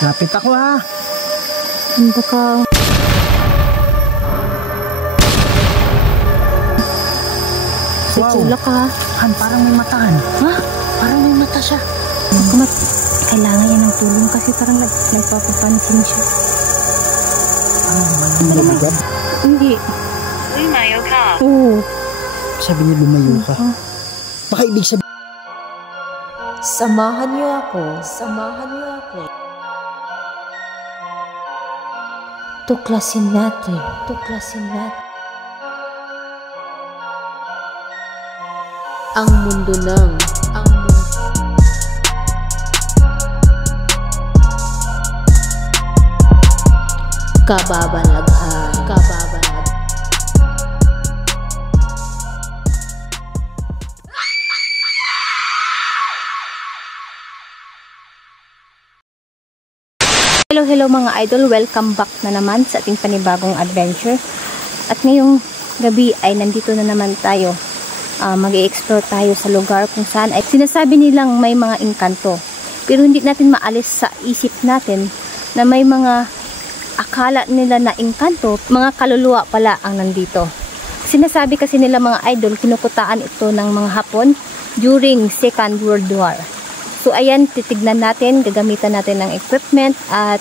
Lapit ako ha. Handa ka. Wow. Tutulak ka ha. Han, parang may matahan. Ha? Parang may mata siya. Kailangan niya ng tulong kasi parang nagpapapansin siya. Ano naman yung malagad? Hindi. Lumayo ka. Oo. Sabi niya lumayo ka. Baka ibig sabihin. Samahan niyo ako. Samahan niyo ako. Tuklasin natin. Tuklasin natin. Ang mundo ng kababalaghan. Hello mga idol, welcome back na naman sa ating panibagong adventure. At ngayong gabi ay nandito na naman tayo. Mag-i-explore tayo sa lugar kung saan ay sinasabi nilang may mga engkanto. Pero hindi natin maalis sa isip natin na may mga akala nila na engkanto, mga kaluluwa pala ang nandito. Sinasabi kasi nila mga idol, kinukutaan ito ng mga Hapon during Second World War. So ayan, titignan natin, gagamitan natin ng equipment at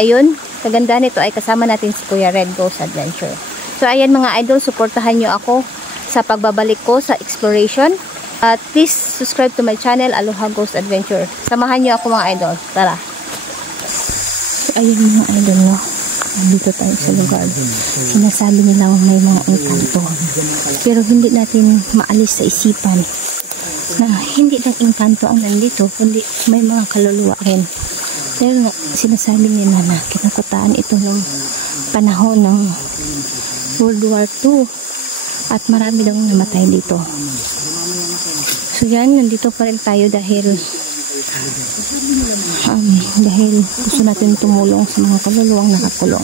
ayun, kagandahan nito ay kasama natin si Kuya Red Ghost Adventure. So ayan mga idol, suportahan nyo ako sa pagbabalik ko sa exploration. At please subscribe to my channel, Aloha Ghost Adventure. Samahan nyo ako mga idol. Tara! So ayun mga idol, no? Dito tayo sa lugar. Sinasabi nilang may mga engkanto. Pero hindi natin maalis sa isipan na hindi lang engkanto ang nandito, kundi may mga kaluluwa rin. Pero sinasabi nila na kinakutaan ito ng panahon ng World War II at marami daw namatay dito. So yan, nandito pa rin tayo dahil gusto natin tumulong sa mga kaluluwang nakakulong.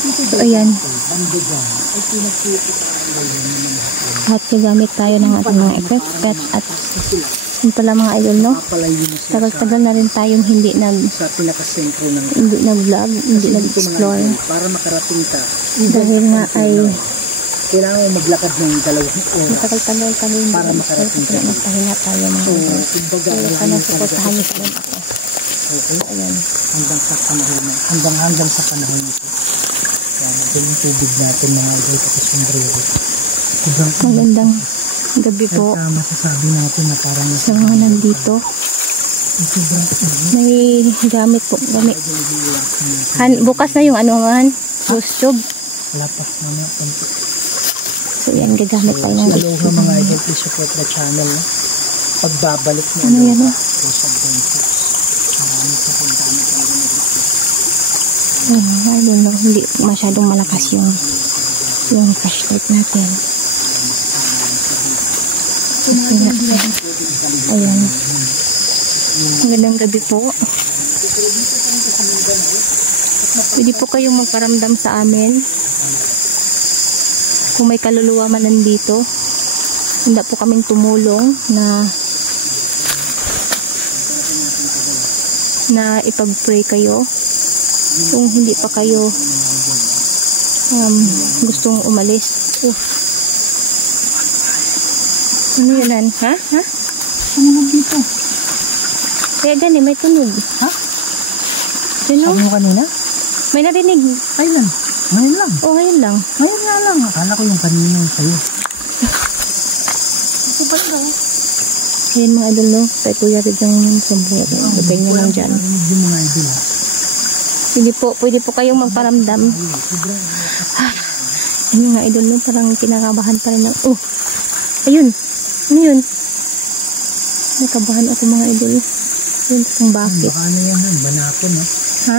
So ayan, at gagamit tayo ng ating mga equipment. At yun pala mga idol, no? Tagal-tagal na rin tayong hindi nag-vlog, hindi nag-explore. Para makarating ka. Dahil nga ay kailangan mo maglakad ng 2 oras. matagal-tagal kami para makarating ka. Nagpahinga tayo mga idol. Kumbaga, Sana suportahan niyo pa rin ako. Ayan. Hanggang sa panahon. Hanggang sa panahon ito. Yan, ito yung tubig natin mga idol kapag sombrero. Magandang gabi po masasabi natin na parang sa mga nandito. May gamit po. Bukas na yung anuhan, ghost tube. Wala pa, mamaya punto. So yan, gagamit tayo ng ghost Aloha tube. mga idol, please support the channel. No? Pagbabalik niya. Ano yan, no? Ghost Adventures. Marami sa pagdami talaga na dito. I don't know, hindi masyadong malakas yung flashlight natin. Ayan. Magandang gabi po. Pwede po kayong magparamdam sa amin. Kung may kaluluwa man nandito, handa po kaming tumulong na ipag-pray kayo. Kung hindi pa kayo gustong umalis. Ano yun? Ha? Ano dito? Kaya gani, may tunog. Ha? Tunog? Sabi mo kanina? May narinig. Kailan? Ngayon lang. Ngayon lang. Ngayon nga lang. Akala ko yung kanina yung sa'yo. Ito ba daw? Ayan mga idol, no? Kaya Kuya Red yung sombrero. Lagay nyo lang dyan. Yung mga idol. Pwede po kayong magparamdam. Ayun mga idol, no? Parang kinakabahan pa rin. Ayun. Ano yun? Nakabahan ako mga idol. Yun kung bakit. Baka ano yan, banako, no? Ha?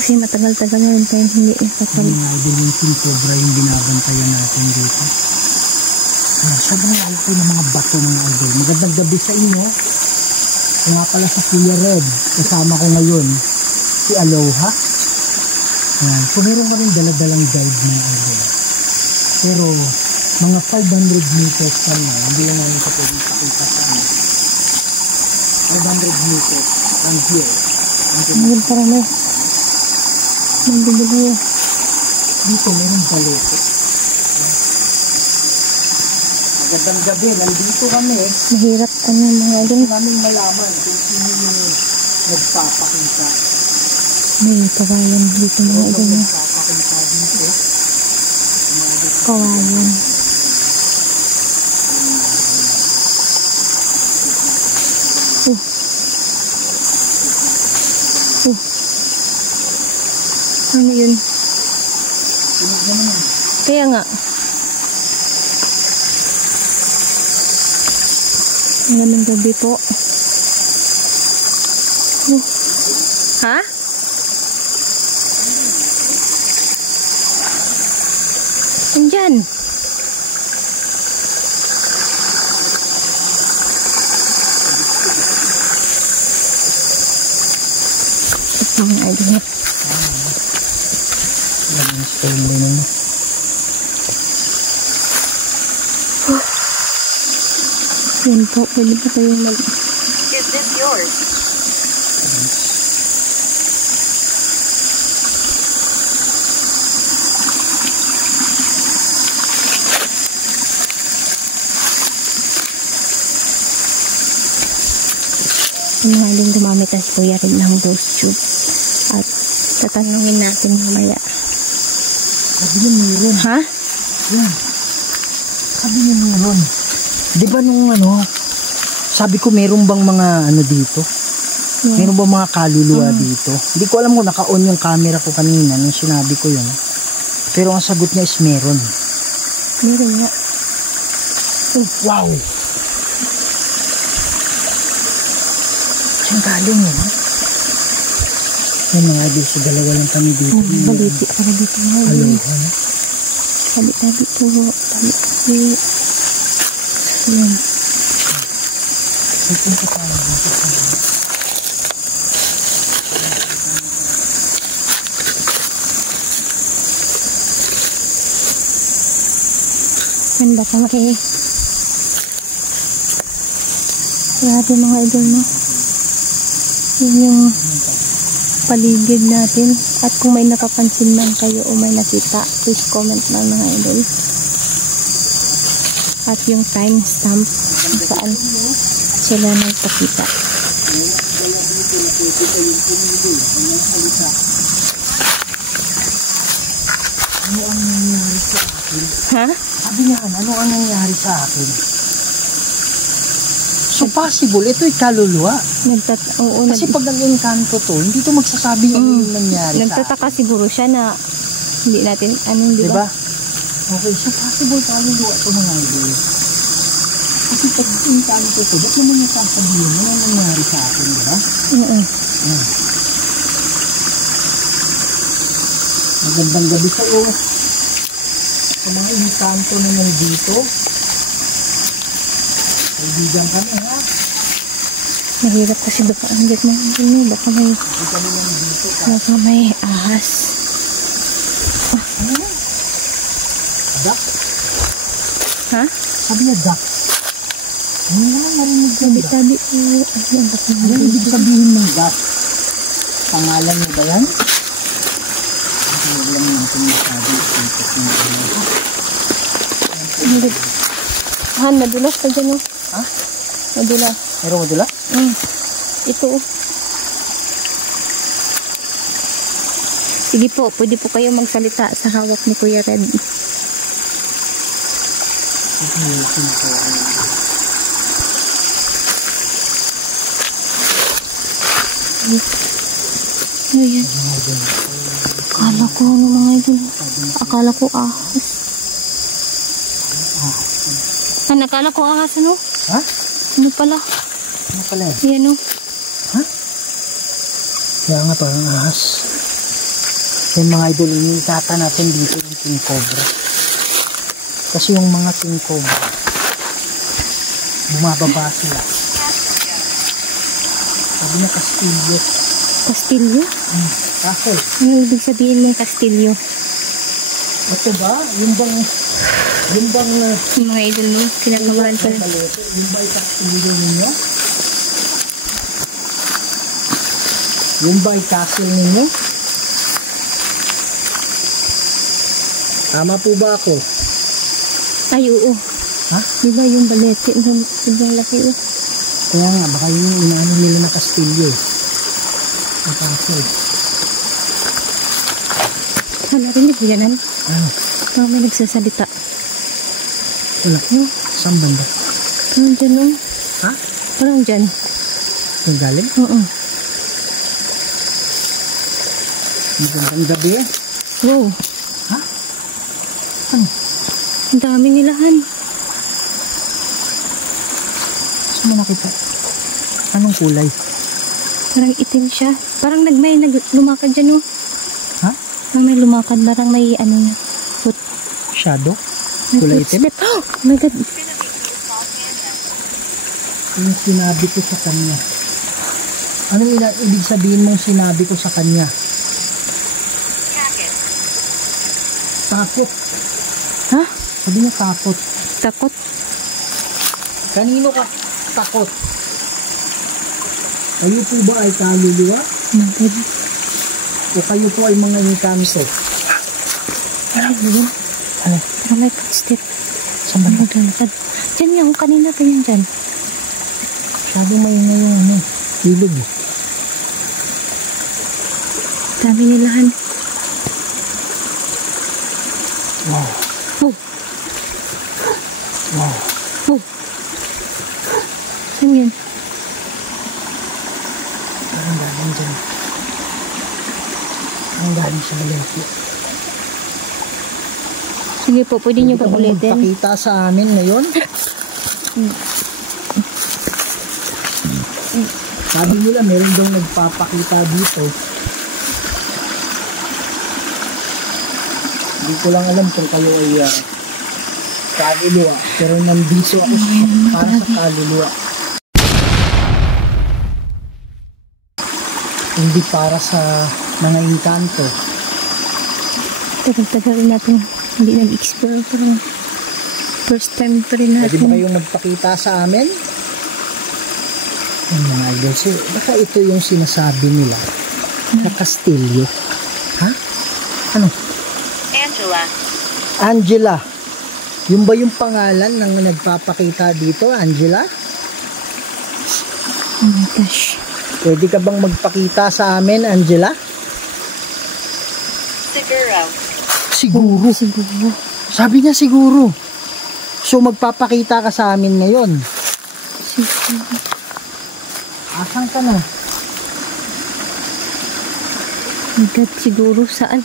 Kasi matagal-tagal na rin tayo hindi nakapag. Mga idol, yung sobra yung binabantayan natin dito. Sobrang lalaki ng mga bato mga idol. Magandang gabi sa inyo. Kung nga pala sa Kuya Red, kasama ko ngayon si Aloha. So meron ka rin daladalang guide mga idol. Pero mga 500 meters pa na, hindi lang namin sa pwedeng pakita sa ano. meters from here. Ngayon parang nandun. Dito mayroong balete. Magandang gabi, nandito kami. Mahirap mga idol. Gusto namin malaman kung sino yung nagpapakita. May kawayan dito mga idol. Nagpapakita dito. Kawayan. Ano yun? Kaya nga. Magandang gabi po. Ha? Andyan. Mga idol. Yan po, pwede po kayong mag... Is this yours? Mga idol, gumamit na si Kuya rin ng ghost tube. At tatanungin natin mamaya. Sabi niya meron. Ha? Yan. Sabi niya meron. Di ba nung sabi ko meron bang mga dito? Yeah. Meron bang mga kaluluwa dito? Hindi ko alam kung naka-on yung camera ko kanina nung sinabi ko yun. Pero ang sagot niya is meron. Meron nga. Oh, wow! Saan galing yun? Yung mga idol, sa dalawa lang kami dito. Baliti para dito mga idol. Aloha. Tabi-tabi po. Tabi-tabi. Ayan. Pupunta tayo dito. Yan ba kami? Grabe mga idol, no? Yun yung paligid natin. At kung may napapansin man kayo o may nakita, please comment lang mga idol. At yung timestamp kung saan sila nagpakita. Ano ang nangyari sa akin? Ha? Sabi niya, ano ang nangyari sa akin? So possible, ito'y kaluluwa. Oo, Kasi pag nag-encanto to, hindi to magsasabi ano yung nangyari sa nagtataka akin. siguro siya na hindi natin, di ba? Diba? Okay, so possible kaluluwa to mga idol. Kasi pag nag-encanto to, ba't naman yung sasabihin ano ang nangyari sa akin, diba? Magandang gabi sa iyo. Sa mga encanto na nandito, kaibigan kami ha. Mahirap kasi baka anggit mo baka may Kami nandito ka. baka may ahas. Ano yan? Duck? Ha? Sabi niya duck. Ano naman narinig yung duck? Tabi-tabi po. Ayun, baka Ano ibig sabihin ng duck? Pangalan mo ba yan? Huwag lang natin masabi. Han, madulas pa dyan, oh. Ha? Madulas. Meron mo dula? Ito, oh. Sige po, pwede po kayo magsalita sa hawak ni Kuya Red. Ano yan? Akala ko ano mga idol. Akala ko ahas. Akala ko ahas ano? Ha? Ano pala? Ano pala yan? Yan o. Ha? Kaya nga parang ahas. Yung mga idol, inikata natin dito yung king cobra. Kasi yung mga king cobra, bumababa sila. Sabi niya Castillo. Castillo? Castle. Ano ibig sabihin ng Castillo? Ito ba? Yung bang Yung mga idol mo, kinakabahan pala. balete? Yung ba yung Castillo ninyo? Yung ba ay castle ninyo? Tama po ba ako? Ay, oo. Ha? Di ba yung balete? Sobrang laki, oh. Kaya nga, baka yung inaano nila na kastilyo eh. Ang castle. Narinig mo yan, Ano? parang may nagsasalita. Wala. Saan banda? Parang dyan, oh. Ha? Parang dyan. Yung galing? Oo. Magandang gabi eh. Wow. Ha? Ano? Ang dami nilahan. Saan mo nakita? Anong kulay? Parang itim siya. Parang may lumakad dyan, oh. Ha? Parang may lumakad. Parang may ano niya. Foot. Shadow? May Kulay itim? footstep. Oh my God. Yung sinabi ko sa kanya. Ano ibig sabihin mong sinabi ko sa kanya? Takot. Ha? Sabi niya takot. Takot? Kanino ka takot? Kayo po ba ay kaluluwa? My God. O kayo po ay mga inkanto? Parang yun. Ano? Parang may footstep. Saan ba? Maglalakad. Dyan yung kanina pa yan dyan. Sabi may yung ano, ilog eh. Dami nilahan. Wow. Oh. Wow. Oh. Saan yan? Parang galing dyan. Ang galing sa balete. Sige po, pwede nyo pang ulitin. Magpakita sa amin ngayon. Sabi nila meron daw nagpapakita dito. Hindi ko lang alam kung kayo ay kaluluwa. Pero nandito ako para sa kaluluwa. Hindi para sa mga inkanto. Tagal-tagal rin natin hindi nag-explore. Parang first time pa rin Pwede natin. ba kayong nagpakita sa amin? Ang mga idol, baka ito yung sinasabi nila na kastilyo. Ha? Ano? Angela. Angela. Yung ba yung pangalan ng nagpapakita dito, Angela? Oh my gosh. Pwede ka bang magpakita sa amin, Angela? Siguro. Siguro. Siguro. Sabi niya siguro. So magpapakita ka sa amin ngayon. Siguro. Asan ka na? My God, siguro saan?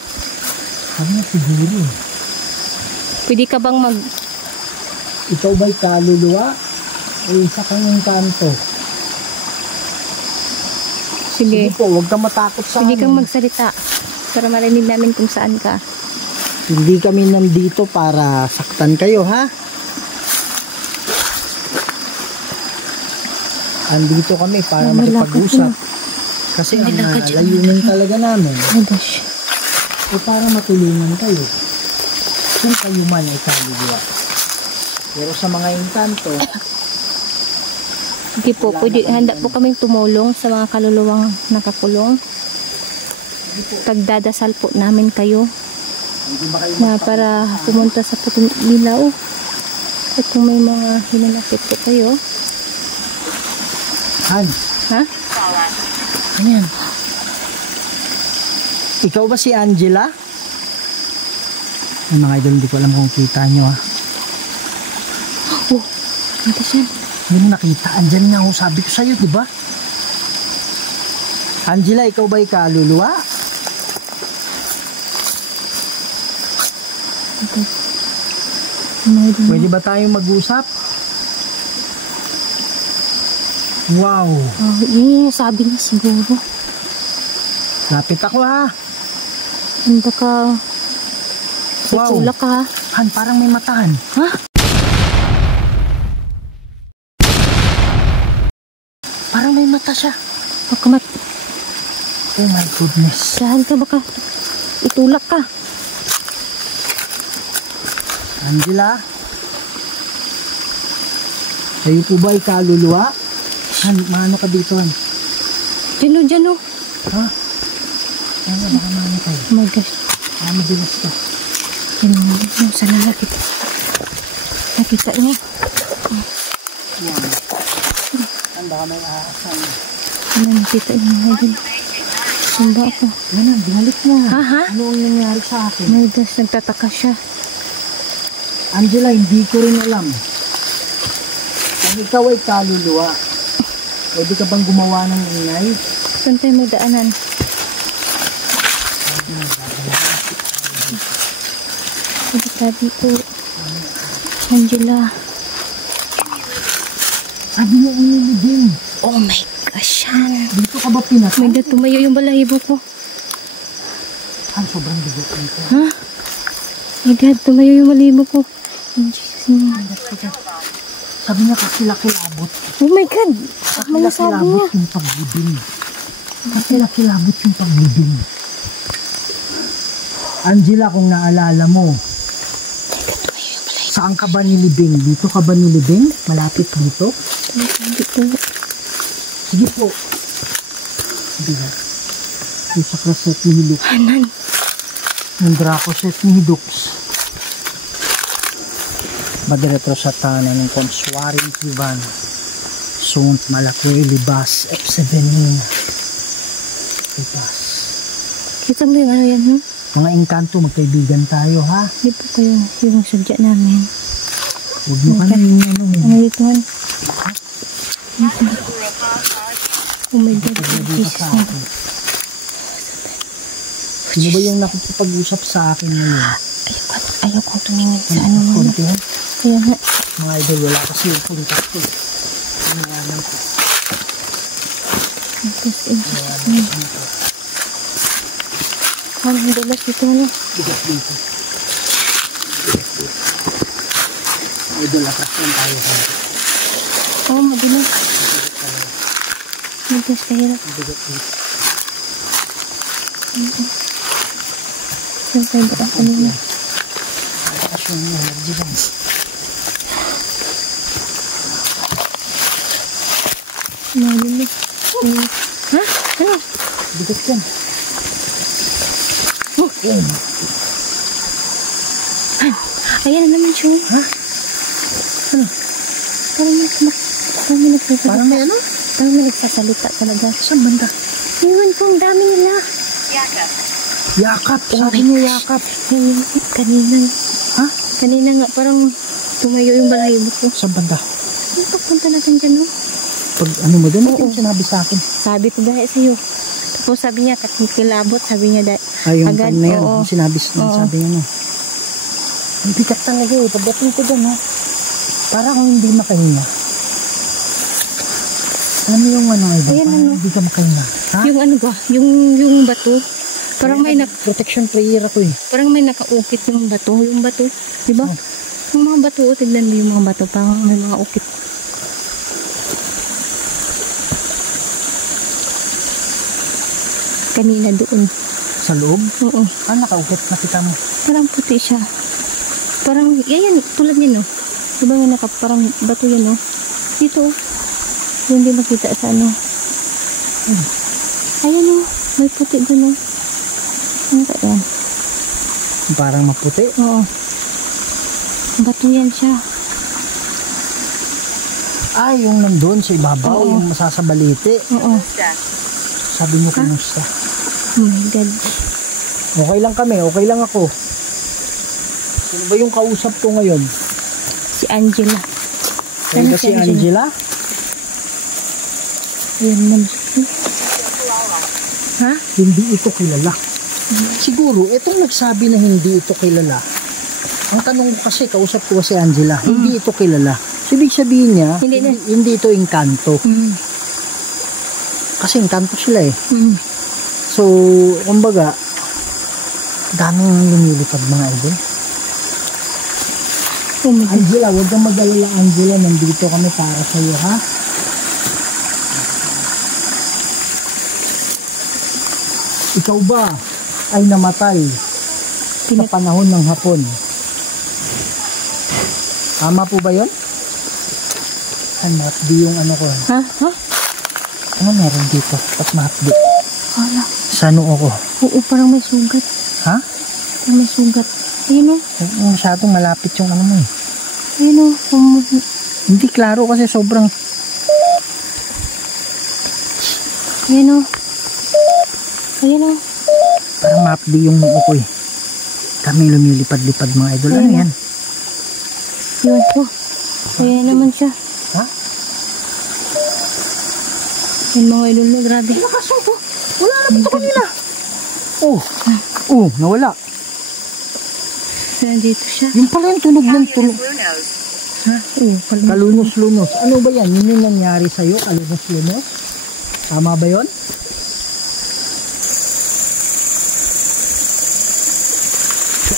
Sabi niya siguro. Pwede ka bang Ikaw ba'y kaluluwa? O isa kang inkanto? Sige. Sige po, huwag ka matakot sa Pwede kang amin. magsalita para marinig namin kung saan ka. Hindi kami nandito para saktan kayo, ha? Andito kami para May makipag-usap. lakad Kasi May ang lakad siya. layunin talaga namin Oh my gosh. ay para matulungan kayo. Kung kayo man ay kaluluwa. Pero sa mga inkanto, Sige po, pwede, handa po kaming tumulong sa mga kaluluwang nakakulong. Pagdadasal po namin kayo hindi ba kayo na para pumunta sa putong ilaw. At kung may mga hinanakit po kayo. Han, Ha? ano yan? Ikaw ba si Angela? Ay, mga idol, hindi ko alam kung kita nyo, ha? Oh, ito siya. Hindi mo nakita. Andyan nga, sabi ko sa'yo, di ba? Angela, ikaw ba kaluluwa? Pwede ba tayong mag-usap? Wow. Oh, yun yung sabi niya siguro. Lapit ako, ha? Baka Wow. tutulak ka ha. Han, parang may matahan. Ha? Parang may mata siya. Baka Oh my goodness. saan ka baka itulak ka. Angela? Kayo po ba kaluluwa? Han, maano ka dito, Han? Dyan o. Ha? Ano, baka mamatay. Oh my gosh. Madulas to. Yung sana nakita. Nakita niya. Yan. Ang baka may aasan. Ano nakita niya mga idol. Samba ako. Yan ang, binalik niya. Ha? Ano ang nangyari sa akin? My gosh, nagtataka siya. Angela, hindi ko rin alam. Kung ikaw ay kaluluwa, pwede ka bang gumawa ng ingay? Saan tayo magdaanan? Pwede ka dito. Angela. Sabi niya inilibing. Oh my gosh, yan. Dito ka ba pinatay? My God, tumayo yung balahibo ko. Ang sobrang bigot nito. Ha? My God, tumayo yung balahibo ko. In Jesus name. Sabi niya kakilakilabot. Oh my God. Ano sabi niya? Kakilakilabot yung paglibing. Kakilakilabot yung paglibing. Angela, kung naalala mo, saan ka ba nilibing? Dito ka ba nilibing? Malapit dito? Dito. Sige po. Hindi ba? Yung sa kraset ni Hilux. Hanan. Yung dracoset ni Hilux. Madiretro sa tanan ng Conswaring Ivan. Sunt Malakwe Libas F7 Libas. Kita mo yung ano yan, no? Mga engkanto, magkaibigan tayo, ha? Hindi po kayo yung sadya namin. Huwag nyo kami ano. Ano dito, han? Oh my God. Jesus Sa name. akin. Sino ba yung nakikipag-usap sa akin ngayon? Ayoko tumingin sa ano mo. Konti, ha? Kaya nga. Mga idol, wala kasi yung contact ko. Hinayanan ko. Tapos in Jesus name. Ang dalas dito, ano? Bigat dito. Idol, akas lang tayo, ha? Oo, mabilang. Mabilang kahirap. Bigat dito. Saan tayo ba ako nila? Akas yung energy lang. Mabilang. Ha? Ano? Bigat yan. Oh, ayan na naman siya. Ha? Ano? Parang may nagsasalita. Parang may ano? Parang may nagsasalita talaga. Saan banda? Iwan po, ang dami nila. Yakap! Sabi niya yakap. Yung kanina. Ha? Kanina nga, parang tumayo yung balahibo ko. Saan banda? Ano pagpunta natin dyan, no? Pag ano mo doon, Oo. yung sinabi sa akin. Sabi ko dahil sa'yo. Tapos sabi niya, kakikilabot. Sabi niya dahil. Ay, yung agad, time na yan. oo. Yung sinabi, Oo. sabi niya, no. Ang bigat talaga eh. Pagdating ko doon, no. Para akong hindi makahinga. Alam mo yung ano, Ivan? Ayan, Parang ano. hindi ka makahinga. Ha? Yung ano ba? Yung bato. Parang may protection prayer ako eh. parang may nakaukit yung bato. Yung bato. Diba? Oh. Yung mga bato, tignan mo yung mga bato. Parang may mga ukit. Kanina doon. Sa loob? Oo. Ah, nakaukit. Nakita mo. Parang puti siya. Parang, yan, tulad yan, no? Diba may parang bato yan, no? Dito, hindi makita sa ano. Ayan, no? May puti doon, no? Ano ka yan? Parang maputi. Oo. Bato yan siya. Ah, yung nandun sa ibabaw, Oo. yung masasabaliti. Oo. Sabi niyo, kumusta? Oh my God. Okay lang kami, okay lang ako. Sino ba yung kausap ko ngayon? Si Angela. Kaya ba si Angela? Ayan man. Ha? Hindi ito kilala. Siguro, itong nagsabi na hindi ito kilala. Ang tanong ko kasi, kausap ko si Angela, hindi ito kilala. So, ibig sabihin niya, hindi ito engkanto. Kasi engkanto sila eh. So, kumbaga, daming lumilipad mga idol. Oh my God. Angela, huwag kang mag-alala, Angela. Nandito kami para sa iyo, ha? Ikaw ba ay namatay sa panahon ng Hapon? Tama po ba yun? Ay, mahapdi yung ano ko. Ha? Ha? Ano meron dito? At mahapdi. Hala. Sa noo ko. Oo, parang may sugat. Ha? Parang may sugat. Ayun o. Masyadong malapit yung ano mo eh. Ayun o. Hindi klaro kasi sobrang... Ayun o. Ayun o. Parang mapdi yung noo ko eh. Kami lumilipad-lipad mga idol. Ano yan? Yun po. Ayan naman siya. Ha? Yung mga idol mo, grabe. Wala naman ito kanila. Oh. Oh, nawala. Nandito siya. Yung pala yung tunog ng tunog. Blue nose. Ha? Oo, pala. Kalunos-lunos. Ano ba yan? Yun yung nangyari sa'yo? Kalunos-lunos? Tama ba yun?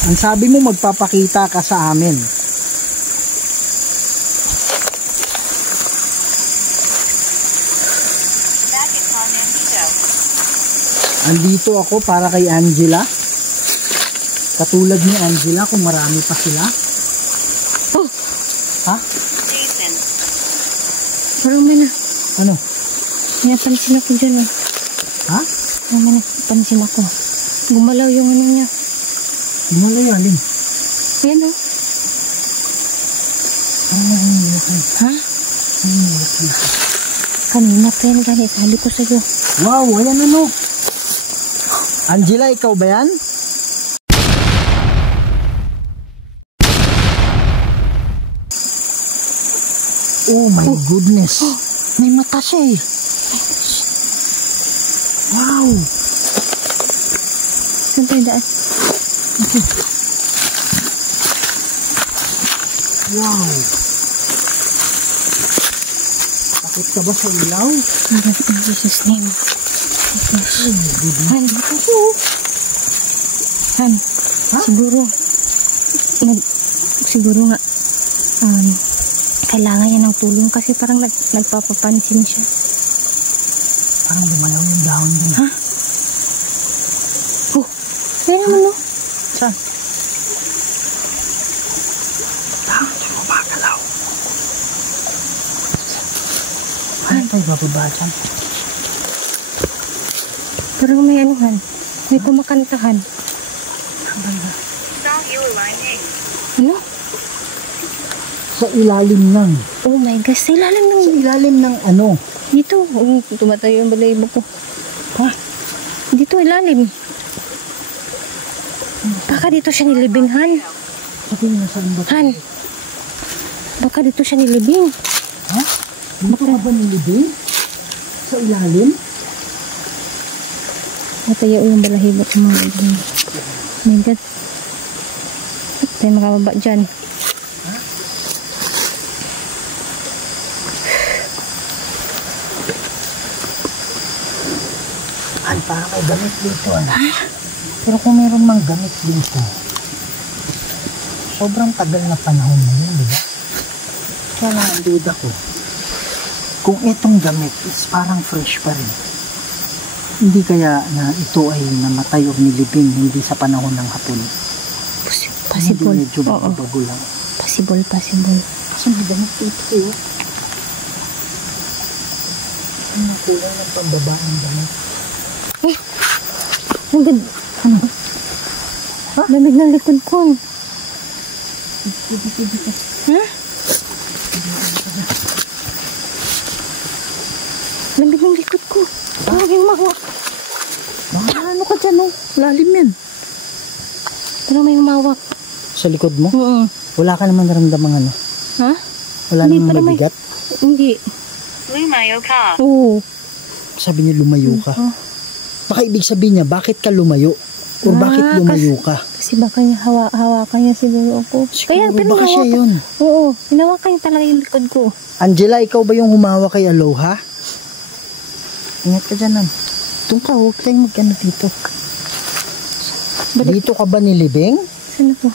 Ang sabi mo magpapakita ka sa amin. Maggot on Nandito. Andito ako para kay Angela. Katulad ni Angela kung marami pa sila. Oh, Ha? Jason. parang may na. Ano? May napansin ako dyan eh. Ha? May napansin ako. Gumalaw yung ano niya. Wala yan din. Ayan o. Ano na yung Ha? Kanina pa yan ganit. Sabi ko sa'yo. Wow, ayan ano. Angela, ikaw ba yan? Oh my goodness. May mata siya eh. Wow. Saan tayo daan? Wow. Takot ka ba sa ilaw? In Jesus' name. Han, Han, Ha? siguro nga, kailangan niya ng tulong kasi parang nagpapapansin siya. Parang lumalaw yung dahon din. Ha? Oh, ayun naman no. Saan? Dahon siya gumagalaw. Ano tayo bababa dyan? Parang may anuhan, may kumakantahan. Saw you aligning. Ano? Sa ilalim ng... Oh my gosh, sa ilalim ng... Sa ilalim ng ano? Dito, tumatayo yung balayibo ko. Ha? Dito, ilalim. Baka dito siya nilibing, Han. Sabi mo na saan ba? Han. Baka dito siya nilibing. Ha? Dito ka ba nilibing? Sa ilalim? Matayo yung balahibo ko mga ibon. Oh my God. Tayo makababa dyan. Ay, parang may gamit dito. Ano? Pero kung meron mang gamit dito, sobrang tagal na panahon na yun, di ba? Kaya nga, ang duda ko, kung itong gamit is parang fresh pa rin, hindi kaya na ito ay namatay o nilibing hindi sa panahon ng hapon? Possible. Hindi medyo Oo. bago lang. Possible. Kasi may gamit dito kayo. Ano kulang ng pambabaeng gamit? Ang ganda. Ano? Ha? Lamig ng likod ko. Ha? Lamig ng likod ko. Huwag yung mahawak. Ano ka dyan, oh? Lalim yan. Pero may humawak. Sa likod mo? Oo. Wala ka naman naramdamang ano? Ha? Wala Hindi, namang pero may- mabigat? Hindi. Lumayo ka. Oo. Sabi niya lumayo ka. Oh. Baka ibig sabihin niya, bakit ka lumayo? O bakit lumayo ka? Kasi baka niya hawakan niya siguro ako. Siguro pero baka siya hinawakan- yun. Oo. Hinawakan niya talaga yung likod ko. Angela, ikaw ba yung humawa kay Aloha? Ingat ka dyan, Nan. Doon ka, huwag tayong mag-ano dito. Dito ka ba nilibing? Saan ako?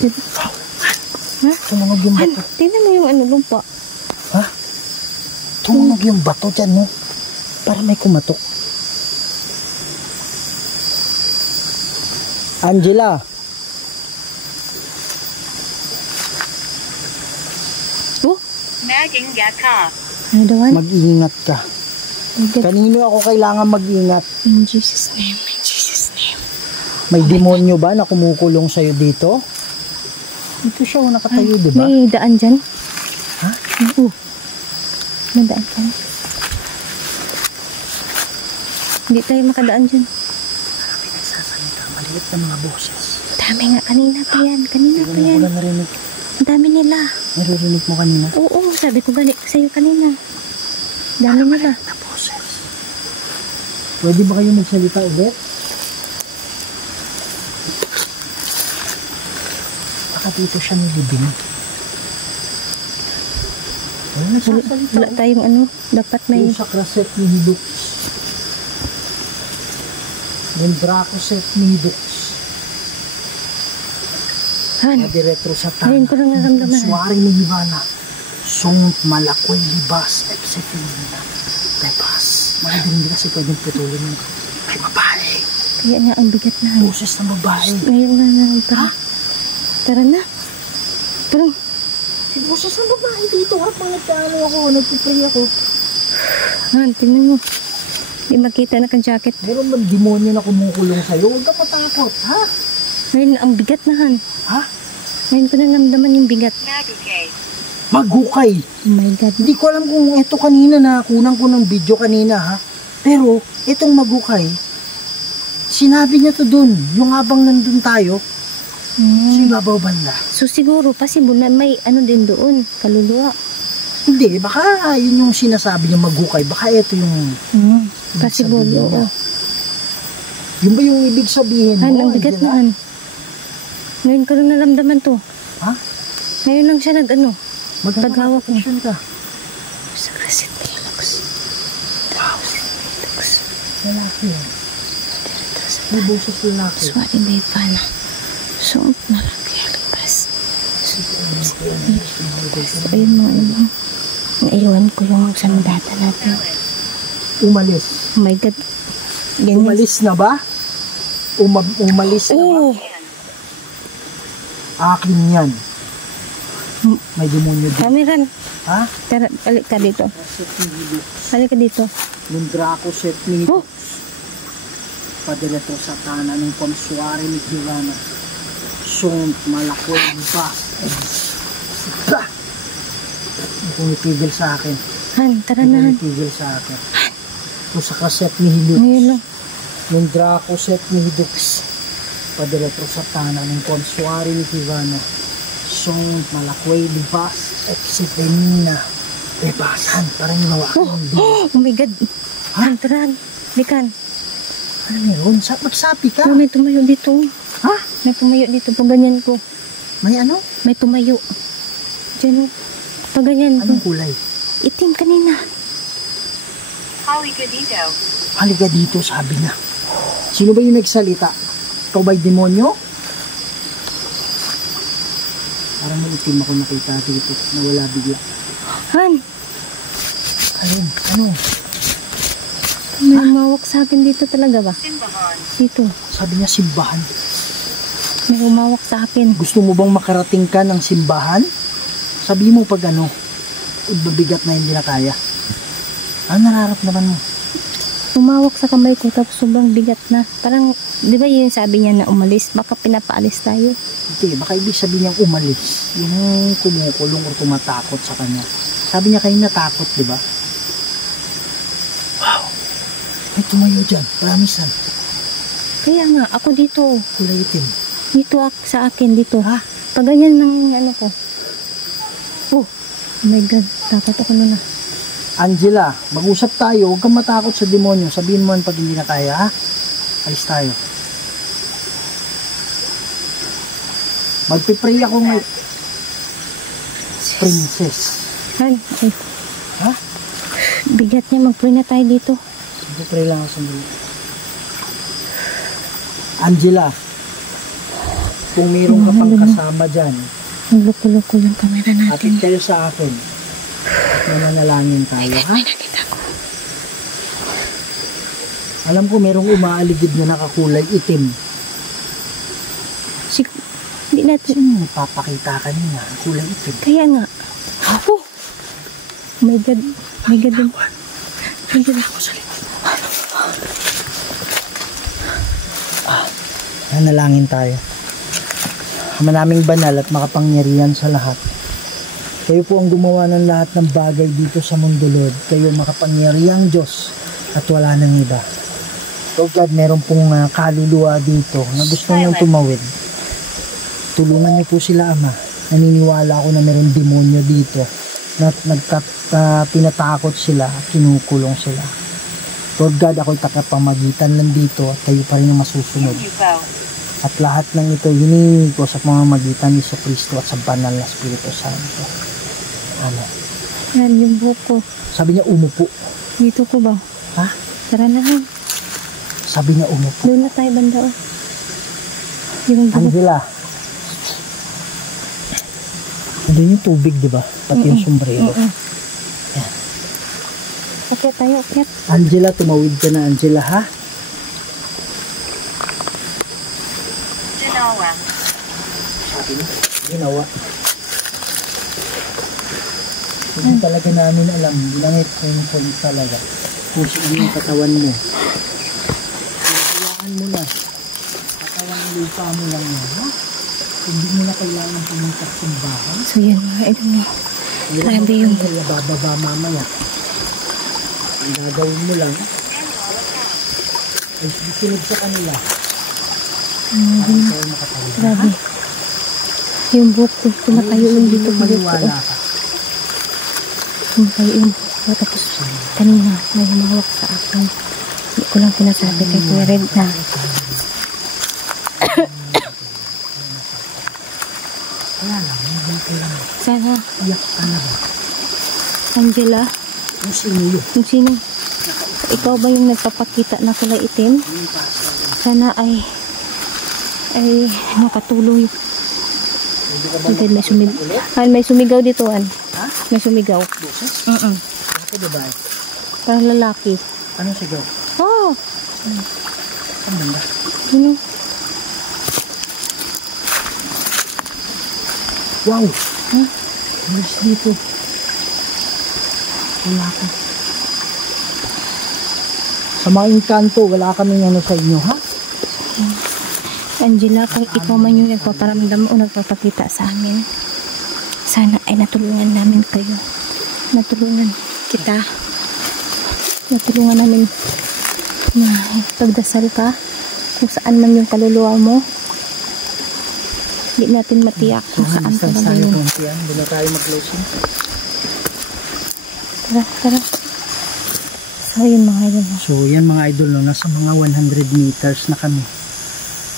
Dito. Ha? Tumunog yung Han, bato. tingnan mo yung ano, lumpa. Ha? Tumunog yung bato dyan, no? Para may kumatok. Angela, Oh, Maging ka. ano daw? Han? mag-iingat ka. My God. Kanino ako kailangan mag-ingat? In Jesus' name, in Jesus' name. May demonyo ba na kumukulong sa'yo dito? Dito siya, nakatayo, di ba? May daan dyan? Ha? Oo. May daan dyan. Hindi tayo makadaan dyan. Marami nagsasalita, maliit na mga boses. Dami nga, kanina pa yan. Kanina pa Hindi yan. ko na narinig. Ang dami nila. Naririnig mo kanina? Oo, sabi ko galit sa'yo kanina. Dami nila. Na boses. Pwede ba kayo magsalita ulit? Baka dito siya nilibing. Wala nagsasalita. Wala tayong ano, dapat may... Yung sa kraset ni Hidux. Yung Dracoset ni Hidux. Han, Na diretro sa ngayon ko lang naramdaman. Suwari ni Ivana. Sungt malakoy libas. Epsefina. Tebas. Mga din kasi pwedeng putulin yung ay babae. Kaya nga ang bigat na. Han. Boses ng babae. Ngayon na tara. Tara na. Parang, Boses ng babae dito ha. Pang nagkaano ako. Nagpipray ako. Han, tingnan mo. Hindi makita naka-jacket. Meron bang demonyo na kumukulong sa'yo? Huwag ka matakot ha? Ngayon ang bigat na, Han. Ha? Ngayon ko na naramdaman yung bigat. Magukay. Maghukay. Oh my God. Hindi ko alam kung ito kanina na kunang ko ng video kanina ha. Pero itong maghukay, sinabi niya to dun. Yung habang nandun tayo, sa ibabaw banda. So siguro, possible na may ano din doon, kaluluwa. Hindi, baka yun yung sinasabi niya maghukay. Baka ito yung... Possible, sabihin oo. niya. Yun ba yung ibig sabihin Han, mo? ang bigat Angela? na, Han. Ngayon ko lang naramdaman to. Ha? Ngayon lang siya nag-ano. Paghawak mo. Mag-action ka. Sa kasit ni Lux. Wow. Lalaki yan. May boses lalaki. Swari na ipana. Suot na lang kaya lipas. So, ayun mga ano. Naiwan ko yung sandata natin. Umalis. Oh my God. Ganyan. Umalis na ba? Umalis na ba? Oo. Akin yan. May demonyo dito. Kameran. Ha? Tara, balik ka dito. Balik ka dito. Yung Dracoset ni Oh. padala to sa tanan ng pamsuari ni Ivana. Sunt malakoy ba? Ba! Hindi pumipigil sa akin. Han, tara Hindi na, Han. pumipigil sa akin. Ito sa kaset ni Hidux. Ngayon lang. Yung Dracoset ni Hidux. Padala to sa tanan ng pamsuari ni Ivana. Sunt malakoy libas. Epsefina. Bebasan. Parang ginawa ko. Oh my God. Han, tara, Han. Likan. Ano meron? Magsapi ka. Oh, may tumayo dito. Ha? May tumayo dito. Pag ganyan ko. May ano? May tumayo. Diyan, oh. Pag ganyan ko. Anong kulay? Itim kanina. Halika dito. Halika dito, sabi niya. Sino ba yung nagsalita? Ikaw ba'y demonyo? Parang may itim ako nakita dito. Nawala bigla. Han, Alin? Ano? may umawak sa akin dito talaga ba? Simbahan. Dito. Sabi niya simbahan. May umawak sa akin. Gusto mo bang makarating ka ng simbahan? Sabi mo pag ano, mabigat na hindi na kaya. Ano nararamdaman mo? Umawak sa kamay ko tapos sobrang bigat na. Parang, di ba yun sabi niya na umalis? Baka pinapaalis tayo. Hindi, baka ibig sabihin niyang umalis. Yung kumukulong o tumatakot sa kanya. Sabi niya kayo natakot, di ba? Wow! May tumayo dyan. Promisan. Kaya nga, ako dito. Kulay itim. Dito sa akin, dito. Ha? Pag ganyan ng ano ko. Oh my God. Takot ako nun. Angela, mag-usap tayo. Huwag kang matakot sa demonyo. Sabihin mo pag hindi na kaya, ha? Alis tayo. Magpipray ako ng princess. Han, ay, Ha? bigat niya. Mag-pray na tayo dito. Magpipray lang ako sandali. Angela, kung mayroon ka pang kasama dyan, Nagloko-loko yung camera natin. atid kayo sa akin. At mananalangin tayo, ha? May nakita ko. Alam ko mayroong umaaligid na nakakulay itim. Hindi natin. Sino yung nagpapakita kanina? Kulay itim. Kaya nga. Oh my God. My God. Angela. Nanalangin tayo. Ama naming banal at makapangyarihan sa lahat. Kayo po ang gumawa ng lahat ng bagay dito sa mundo, Lord. Kayo makapangyarihang Diyos at wala nang iba. Lord God, meron pong kaluluwa dito na gusto niyong tumawid. Tulungan niyo po sila, Ama. Naniniwala ako na meron demonyo dito na tinatakot sila at kinukulong sila. Lord God, ako'y takapamagitan lang dito at kayo pa rin ang masusunod. At lahat ng ito hiningi ko sa pamamagitan ni Kristo at sa banal na Espiritu Santo. Amen. Yan yung buhok ko. Sabi niya umupo. Dito ko ba? Ha? Tara na ha. Sabi niya umupo. Doon na tayo banda oh. Yung buhok. Angela. Doon yung tubig, di ba? Pati yung sombrero. Yan. Akyat tayo, akyat. Angela, tumawid ka na, Angela, ha? Ginawa. Sabi niya, ginawa. Hindi talaga namin alam, binangit ko yung point talaga. Kung saan yung katawan mo. Hayaan mo na. Katawan ng lupa mo lang yan, ha? Hindi mo na kailangan pumunta sa simbahan. So yan mga idol mo. Grabe yung bababa mamaya. Ang gagawin mo lang ay sunod sa kanila. Para sa'yo makatawa. grabe. Yung buhok ko, tumatayo yung dito ko. Maniwala ka. Tumatayo yung buhok ko. Tapos kanina may humawak sa akin. Hindi ko lang pinasabi kay Kuya Red na Kaya lang, hindi ko lang. sana Iyak ka na ba? Angela, Kung sino yun? kung sino ikaw ba yung nagpapakita na kulay itim? Sana ay nakatuloy. Agad may sumigaw. May sumigaw dito an. Ha? May sumigaw. Buses? Ako babae. Parang lalaki. Anong sigaw? Oh, Ang banda. yun. Wow! Ha? Alas dito. Wala ka. Sa mga inkanto, wala kaming ano sa inyo, ha? Angela, kung ikaw man yung nagpaparamdam o nagpapakita sa amin, sana ay natulungan namin kayo. Natulungan kita. Natulungan namin na pagdasal ka kung saan man yung kaluluwa mo. Hindi natin matiyak kung saan ka na tayo yun. konti, hindi na tayo mag-closing. Tara, tara. So, yun mga idol. So, yan mga idol, no? Nasa mga 100 meters na kami.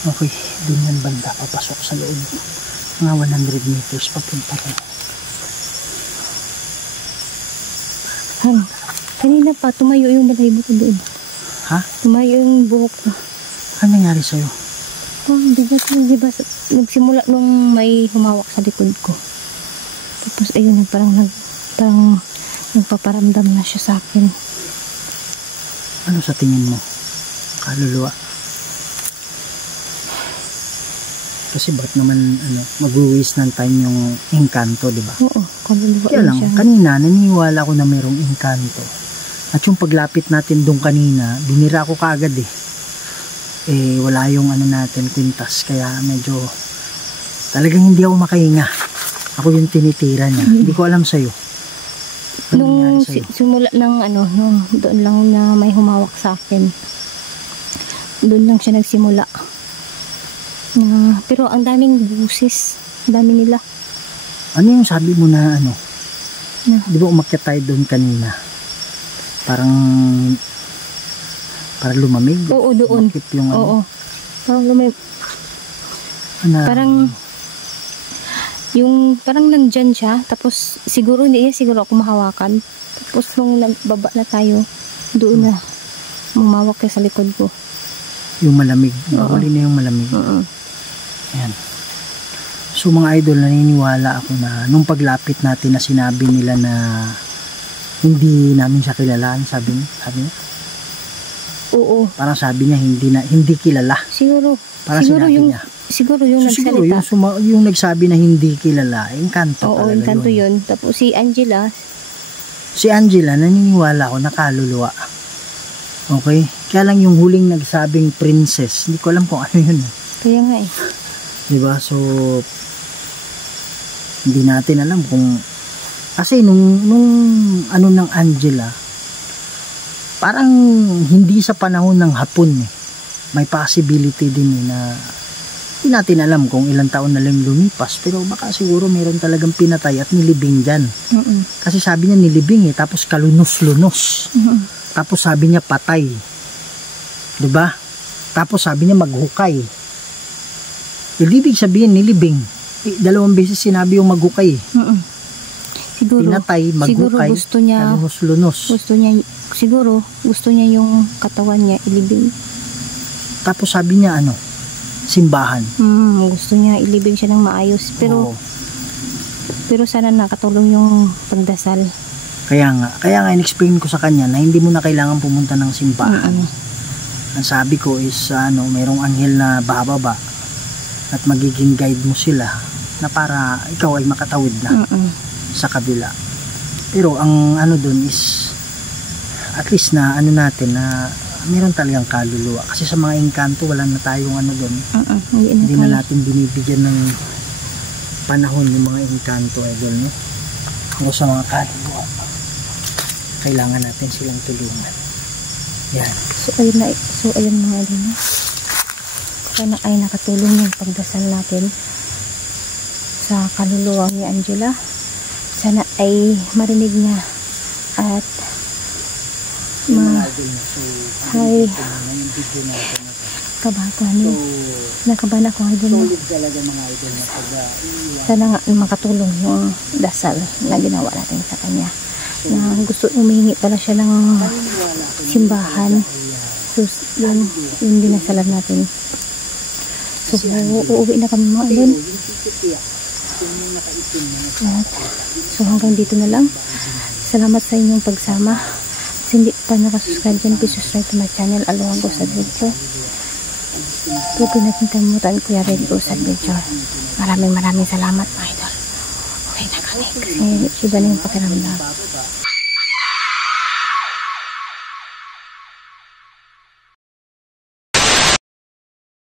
Okay, dun yan banda, papasok sa loob. Mga 100 meters papunta rin. Han, kanina pa, tumayo yung balahibo ko doon. Ha? Tumayo yung buhok ko. Ano nangyari sa'yo? Oh, bigat yun, diba? Nagsimula nung may humawak sa likod ko. Tapos ayun, parang nagpaparamdam na siya sa akin. Ano sa tingin mo? Kaluluwa? Kasi bakit naman mag-waste ng time yung engkanto, di ba? Oo, kaluluwa Kaya yun lang, siya. kanina naniniwala ko na mayroong engkanto. At yung paglapit natin doon kanina, binira ko kaagad eh. Eh, wala yung natin, kwintas. Kaya medyo, talagang hindi ako makahinga. Ako yung tinitira niya. Hindi ko alam sa'yo. Ano Nung nangyari sa'yo? simula ng nung doon lang na may humawak sa akin. Doon lang siya nagsimula. Pero ang daming busis. Ang dami nila. Ano yung sabi mo na Na? Di ba umakyat tayo doon kanina? Parang lumamig. Oo, doon. Umakyat yung Oo. Parang lumay. Parang parang nandyan siya. Tapos siguro hindi niya siguro ako mahawakan. Tapos nung nagbaba na tayo, doon na mumawak ka sa likod ko. yung malamig. Oo. Huli na yung malamig. Oo. Ayan. So mga idol, naniniwala ako na nung paglapit natin na sinabi nila na hindi namin siya kilalaan, sabi niya. Oo. Parang sabi niya hindi kilala. Siguro. Parang siguro sinabi yung niya. siguro yung So, siguro nagsalita. yung nagsabi na hindi kilala, engkanto Oo, talaga engkanto yun. yun. Tapos si Angela, Si Angela, naniniwala ako na kaluluwa. Okay? Kaya lang yung huling nagsabing princess, hindi ko alam kung ano yun. Kaya nga eh. Diba? So, hindi natin alam kung, kasi nung ano ng Angela, parang hindi sa panahon ng Hapon eh. May possibility din eh na hindi natin alam kung ilang taon na lang lumipas, pero baka siguro mayroon talagang pinatay at nilibing dyan. Kasi sabi niya nilibing eh, tapos kalunos-lunos. Tapos sabi niya patay. Diba? Tapos sabi niya maghukay. Ibig sabihin nilibing. Dalawang beses sinabi yung maghukay. Siguro, pinatay, maghukay, gusto niya, kalunos-lunos. Siguro gusto niya yung katawan niya ilibing. Tapos sabi niya ano? Simbahan. Gusto niya ilibing siya ng maayos. Pero, pero sana nakatulong yung pagdasal. Kaya nga in-explain ko sa kanya na hindi mo na kailangan pumunta ng simbahan. Ang sabi ko is mayroong anghel na bababa at magiging guide mo sila na para ikaw ay makatawid na sa kabila. Pero ang dun is at least na natin na meron talagang kaluluwa. Kasi sa mga engkanto wala na tayong dun. Hindi na natin binibigyan ng panahon yung mga engkanto idol, no? O sa mga kaluluwa, kailangan natin silang tulungan. Yan. So ayun mga idol, no? Sana ay nakatulong yung pagdasal natin sa kaluluwa ni Angela. Sana ay marinig niya at nakabahan ako idol. Sana nga makatulong yung dasal na ginawa natin sa kanya, na gusto umihingi pala siya ng simbahan. So yun dinasalan natin. So uuwi na kami mga idol. So hanggang dito na lang. Salamat sa inyong pagsama. At hindi pa nakasubscribe dyan, please subscribe to my channel, Along Ghost Adventure. Huwag natin kamutan, Kuya Red Ghost Adventure. Maraming salamat mga idol. Okay na kami kasi iba na yung pakiramdam.